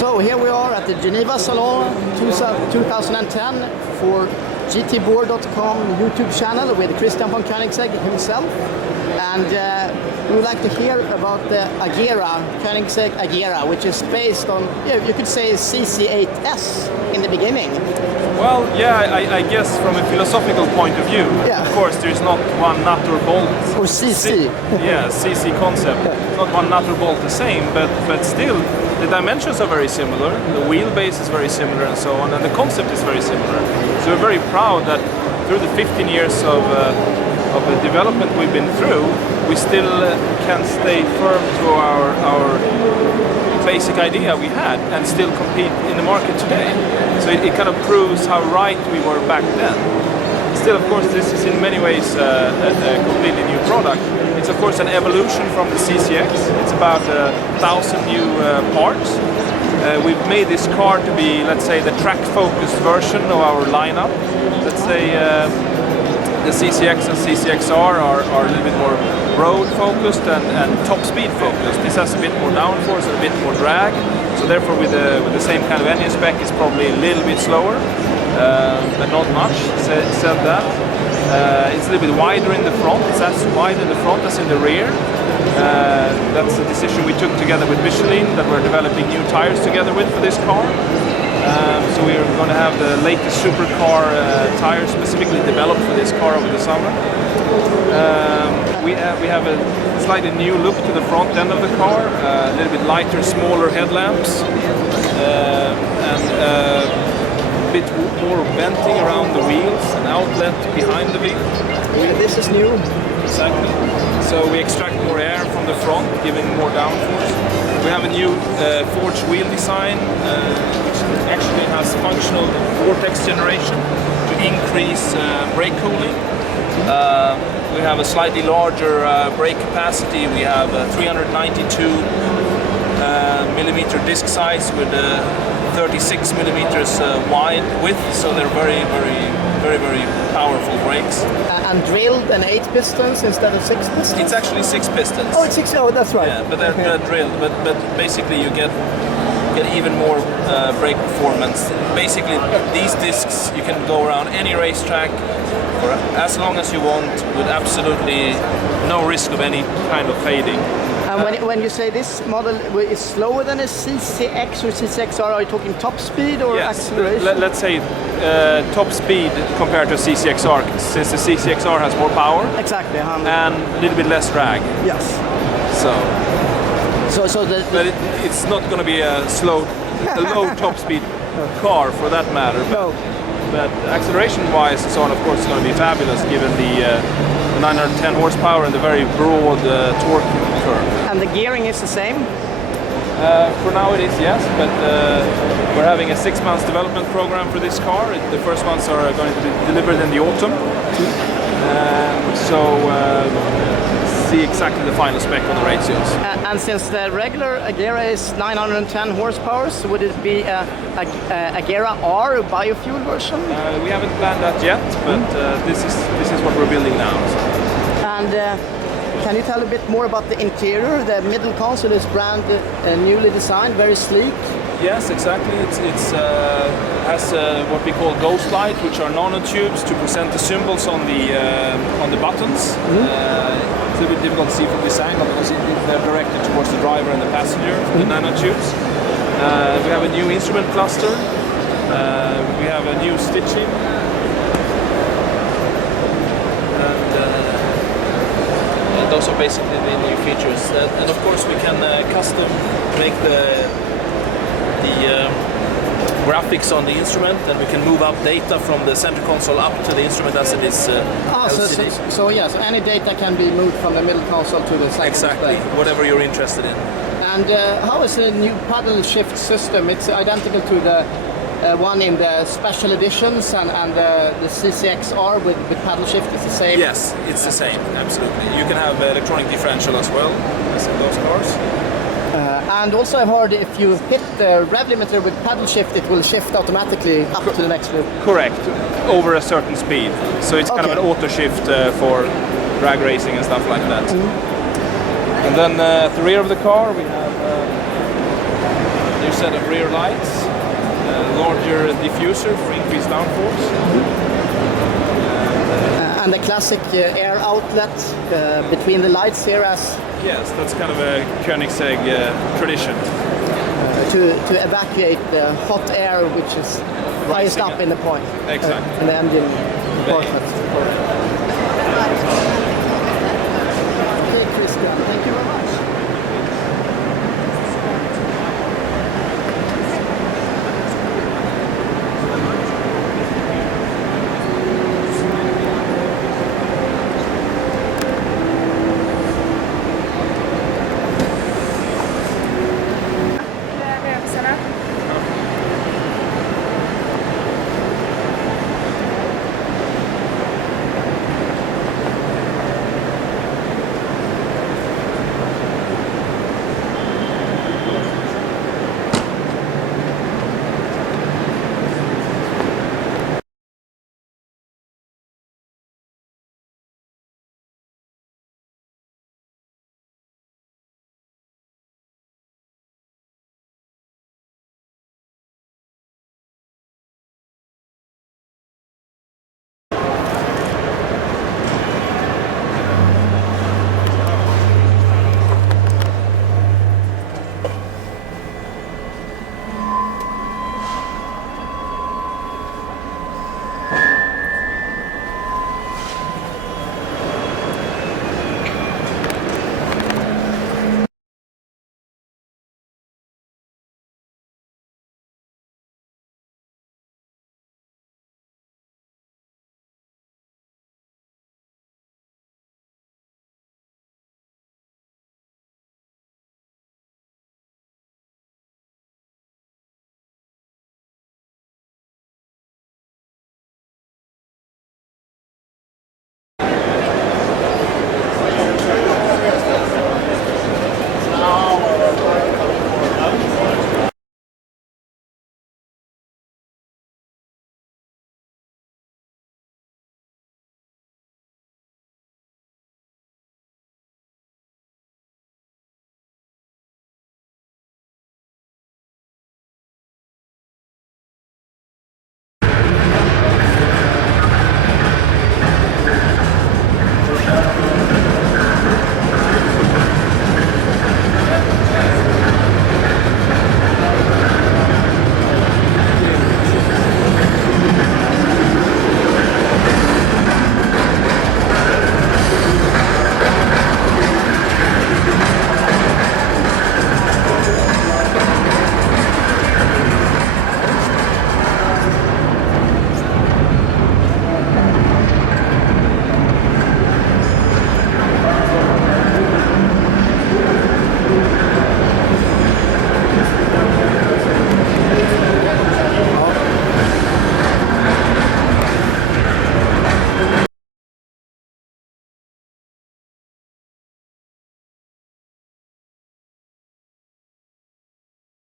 So here we are at the Geneva Salon 2010 for GTBOARD.com YouTube channel with Christian von Koenigsegg himself, and we would like to hear about the Agera, Koenigsegg Agera, which is based on, you could say CC8S in the beginning. Well, yeah, I guess from a philosophical point of view, of course there's not one nut or bolt. Or CC. CC concept. Not one nut or bolt the same, but still the dimensions are very similar, the wheelbase is very similar and so on, and the concept is very similar. So we're very proud that through the 15 years of the development we've been through, we still can stay firm to our basic idea we had and still compete in the market today. So it kind of proves how right we were back then. Still, of course, this is in many ways a completely new product. It's of course an evolution from the CCX. It's about 1,000 new parts. We've made this car to be, let's say, the track-focused version of our lineup. Let's say the CCX and CCXR are a little bit more road-focused and top-speed focused. This has a bit more downforce and a bit more drag. So therefore, with the same kind of engine spec, it's probably a little bit slower, but not much. Said that. It's a little bit wider in the front. It's as wide in the front as in the rear. That's a decision we took together with Michelin, that we're developing new tires together with for this car. So we are going to have the latest supercar tires specifically developed for this car over the summer. We have a slightly new look to the front end of the car, a little bit lighter, smaller headlamps, and a bit more venting around the wheels, an outlet behind the wheel. This is new. Exactly. So we extract more air from the front, giving more downforce. We have a new forged wheel design, which actually has functional vortex generation to increase brake cooling. We have a slightly larger brake capacity. We have a 392 millimeter disc size with 36 millimeters wide width, so they're very powerful brakes. And drilled and 8 pistons instead of 6 pistons? It's actually 6 pistons. Oh, it's 6. Oh, that's right. Yeah, but they're drilled. But basically, you get even more brake performance. Basically, these discs you can go around any racetrack for as long as you want, with absolutely no risk of any kind of fading. And when you say this model is slower than a CCX or CCXR, are you talking top speed or acceleration? Let's say top speed compared to CCXR, since the CCXR has more power. Exactly. And a little bit less drag. Yes. But it's not going to be a low top speed car for that matter. But acceleration-wise and so on, of course, it's going to be fabulous given the 910 horsepower and the very broad torque curve. And the gearing is the same? For now it is, yes, but we're having a 6 months development program for this car. The first ones are going to be delivered in the autumn. See exactly the final spec on the ratios. And since the regular Agera is 910 horsepower, so would it be a Agera R, a biofuel version? We haven't planned that yet, but this is what we're building now. So. And can you tell a bit more about the interior? The middle console is brand newly designed, very sleek. Yes, exactly. It has what we call ghost light, which are nanotubes to present the symbols on the buttons. It's a bit difficult to see from this angle because they're directed towards the driver and the passenger, the nanotubes. We have a new instrument cluster. We have a new stitching. And those are basically the new features. And of course we can custom make the graphics on the instrument, and we can move up data from the center console up to the instrument as it is LCD. So any data can be moved from the middle console to the second display. Whatever you're interested in. And how is the new paddle shift system? It's identical to the one in the special editions, and the CCXR with paddle shift is the same? Yes, it's the same, absolutely. You can have electronic differential as well, as in those cars. And also I've heard if you hit the rev limiter with paddle shift, it will shift automatically up to the next loop. Correct, over a certain speed. So it's kind of an auto shift for drag racing and stuff like that. And then at the rear of the car we have set of rear lights, larger diffuser for increased downforce. And the classic air outlet between the lights here as Yes, that's kind of a Koenigsegg tradition. to evacuate the hot air which is highest up in the point. Exactly. In the engine compartment.